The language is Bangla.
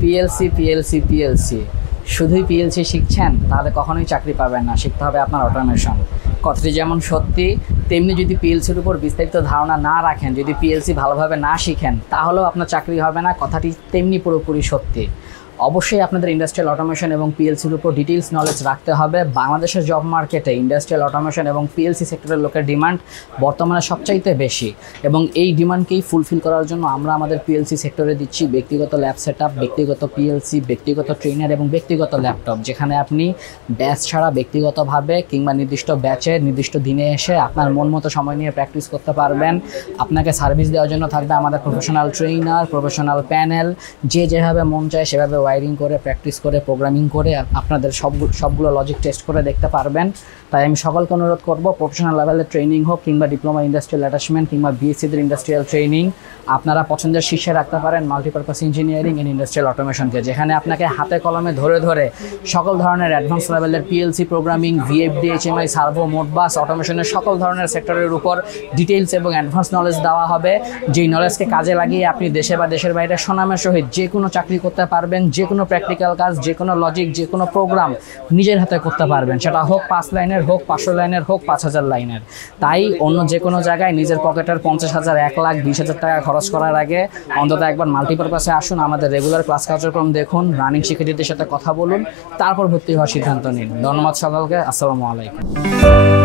পিএলসি পিএলসি পিএলসি শুধুই পিএলসি শিখছেন তাহলে কখনোই চাকরি পাবেন না। শিখতে হবে আপনার অটোমেশন। কথাটি যেমন সত্যি, তেমনি যদি পিএলসির উপর বিস্তারিত ধারণা না রাখেন, যদি পিএলসি ভালোভাবে না শিখেন, তাহলেও আপনার চাকরি হবে না। কথাটি তেমনি পুরোপুরি সত্যি। অবশ্যই আপনাদের ইন্ডাস্ট্রিয়াল অটোমেশন এবং পিএলসির উপর ডিটেইলস নলেজ রাখতে হবে। বাংলাদেশের জব মার্কেটে ইন্ডাস্ট্রিয়াল অটোমেশন এবং পিএলসি সেক্টরের লোকের ডিমান্ড বর্তমানে সবচাইতে বেশি, এবং এই ডিমান্ডকেই ফুলফিল করার জন্য আমরা আমাদের পিএলসি সেক্টরে দিচ্ছি ব্যক্তিগত ল্যাব সেটআপ, ব্যক্তিগত পিএলসি, ব্যক্তিগত ট্রেনার এবং ব্যক্তিগত ল্যাপটপ, যেখানে আপনি ব্যাচ ছাড়া ব্যক্তিগতভাবে কিংবা নির্দিষ্ট ব্যাচে নির্দিষ্ট দিনে এসে আপনার মন মতো সময় নিয়ে প্র্যাকটিস করতে পারবেন। আপনাকে সার্ভিস দেওয়ার জন্য থাকবে আমাদের প্রফেশনাল ট্রেনার, প্রফেশনাল প্যানেল, যে যেভাবে মন চায় সেভাবে ওয়ারিং করে, প্র্যাকটিস করে, প্রোগ্রামিং করে আপনাদের সবগুলো লজিক টেস্ট করে দেখতে পারবেন। তাই আমি সকলকে অনুরোধ করব, প্রফেশনাল লেভেলের ট্রেনিং হোক কিংবা ডিপ্লোমা ইন্ডাস্ট্রিয়াল অ্যাটাচমেন্ট কিংবা বিএসসিদের ইন্ডাস্ট্রিয়াল ট্রেনিং, আপনারা পছন্দের শীর্ষে রাখতে পারেন মাল্টিপারপাস ইঞ্জিনিয়ারিং এন্ড ইন্ডাস্ট্রিয়াল অটোমেশনকে, যেখানে আপনাকে হাতে কলমে ধরে ধরে সকল ধরনের অ্যাডভান্স লেভেলের PLC programming, VFD, HMI, servo, Modbus, অটোমেশনের সকল ধরনের সেক্টরের উপর ডিটেইলস এবং অ্যাডভান্স নলেজ দেওয়া হবে। যেই নলেজকে কাজে লাগিয়ে আপনি দেশে বা দেশের বাইরে সুনামের সহিত যে কোনো চাকরি করতে পারবেন, যে কোনো প্র্যাকটিক্যাল কাজ, যে কোনো লজিক, যে কোনো প্রোগ্রাম নিজের হাতে করতে পারবেন, সেটা হোক 5 লাইনের, হোক 500 লাইনের, হোক 5000 লাইনের। তাই অন্য যে কোনো জায়গায় নিজের পকেটের 50,000, 1 লাখ, 20,000 টাকা খরচ করার আগে অন্তত একবার মাল্টিপারপাসে আসুন, আমাদের রেগুলার ক্লাস কার্যক্রম দেখুন, রানিং শিক্ষার্থীদের সাথে কথা বলুন, তারপর ভর্তি হওয়ার সিদ্ধান্ত নিন। ধন্যবাদ সকলকে। আসসালামু আলাইকুম।